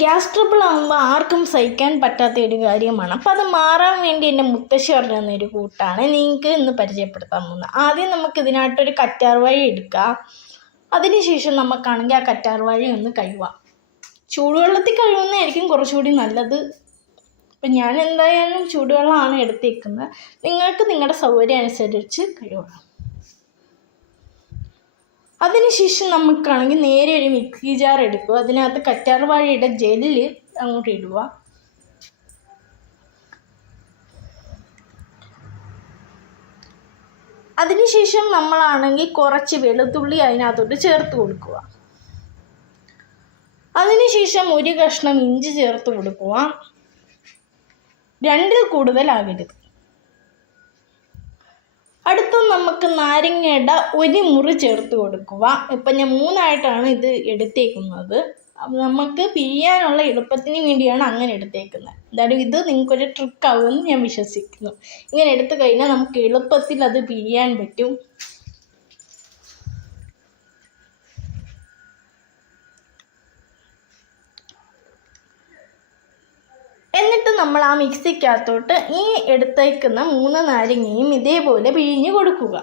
Gas trouble ആകുമ്പോൾ ആർക്കും സഹിക്കാൻ പറ്റാത്ത ഒരു കാര്യമാണ്. അപ്പോൾ അത് മാറാൻ വേണ്ടി എൻ്റെ മുത്തശ്ശി പറഞ്ഞു തന്നൊരു കൂട്ടാണ് നിങ്ങൾക്ക് ഇന്ന് പരിചയപ്പെടുത്താൻ പോകുന്നത്. ആദ്യം നമുക്ക് ഇതിനായിട്ടൊരു കറ്റാർ വാഴ എടുക്കാം. അതിനുശേഷം നമുക്കാണെങ്കിൽ ആ കറ്റാർ വാഴ ഒന്ന് കഴുകാം. ചൂടുവെള്ളത്തിൽ കഴുകുന്നതായിരിക്കും കുറച്ചുകൂടി നല്ലത്. അപ്പം ഞാൻ എന്തായാലും ചൂടുവെള്ളമാണ് എടുത്തേക്കുന്നത്. നിങ്ങൾക്ക് നിങ്ങളുടെ സൗകര്യം അനുസരിച്ച് കഴുകാം. അതിനുശേഷം നമുക്കാണെങ്കിൽ നേരെ ഒരു മിക്സി ജാർ എടുക്കുക. അതിനകത്ത് കറ്റാർ വാഴയുടെ ജെല്ല് അങ്ങോട്ട് ഇടുക. അതിനുശേഷം നമ്മളാണെങ്കിൽ കുറച്ച് വെളുത്തുള്ളി അതിനകത്തോട്ട് ചേർത്ത് കൊടുക്കുക. അതിനുശേഷം ഒരു കഷ്ണം ഇഞ്ചി ചേർത്ത് കൊടുക്കുക. 2 കൂടുതലാകരുത്. അടുത്ത നമുക്ക് നാരങ്ങയുടെ 1 മുറി ചേർത്ത് കൊടുക്കുക. ഇപ്പം ഞാൻ 3 ഇത് എടുത്തേക്കുന്നത്. അപ്പം നമുക്ക് പിഴിയാനുള്ള എളുപ്പത്തിന് വേണ്ടിയാണ് അങ്ങനെ എടുത്തേക്കുന്നത്. എന്തായാലും ഇത് നിങ്ങൾക്കൊരു ട്രിക്കാവുമെന്ന് ഞാൻ വിശ്വസിക്കുന്നു. ഇങ്ങനെ എടുത്തു കഴിഞ്ഞാൽ നമുക്ക് എളുപ്പത്തിൽ അത് പിഴിയാൻ പറ്റും. എന്നിട്ട് നമ്മൾ ആ മിക്സിക്കകത്തോട്ട് ഈ എടുത്തേക്കുന്ന 3 നാരങ്ങയും ഇതേപോലെ പിഴിഞ്ഞ് കൊടുക്കുക.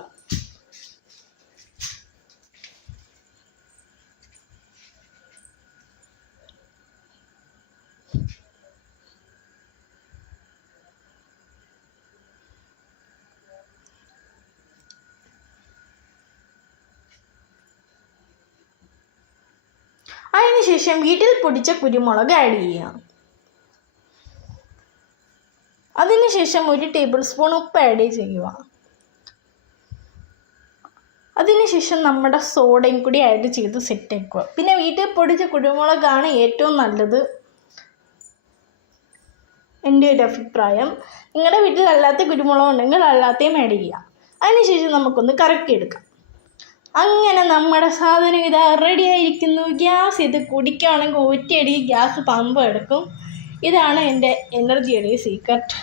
അതിനുശേഷം വീട്ടിൽ പൊടിച്ച കുരുമുളക് ആഡ് ചെയ്യുക. അതിനുശേഷം 1 ടേബിൾ സ്പൂൺ ഉപ്പ് ആഡ് ചെയ്യുക. അതിനുശേഷം നമ്മുടെ സോഡയും കൂടി ആഡ് ചെയ്ത് സെറ്റ് ആക്കുക. പിന്നെ വീട്ടിൽ പൊടിച്ച കുരുമുളകാണ് ഏറ്റവും നല്ലത്, എൻ്റെ ഒരു അഭിപ്രായം. നിങ്ങളുടെ വീട്ടിൽ അല്ലാത്ത കുരുമുളക് ഉണ്ടെങ്കിൽ അല്ലാത്തയും ആഡ് ചെയ്യുക. അതിനുശേഷം നമുക്കൊന്ന് കറക്കിയെടുക്കാം. അങ്ങനെ നമ്മുടെ സാധനം ഇതാ റെഡി ആയിരിക്കുന്നു. ഗ്യാസ് ഇത് കുടിക്കുകയാണെങ്കിൽ ഒറ്റയടി ഗ്യാസ് പമ്പ് എടുക്കും. ഇതാണ് എൻ്റെ എനർജിയുടെ സീക്രട്ട്.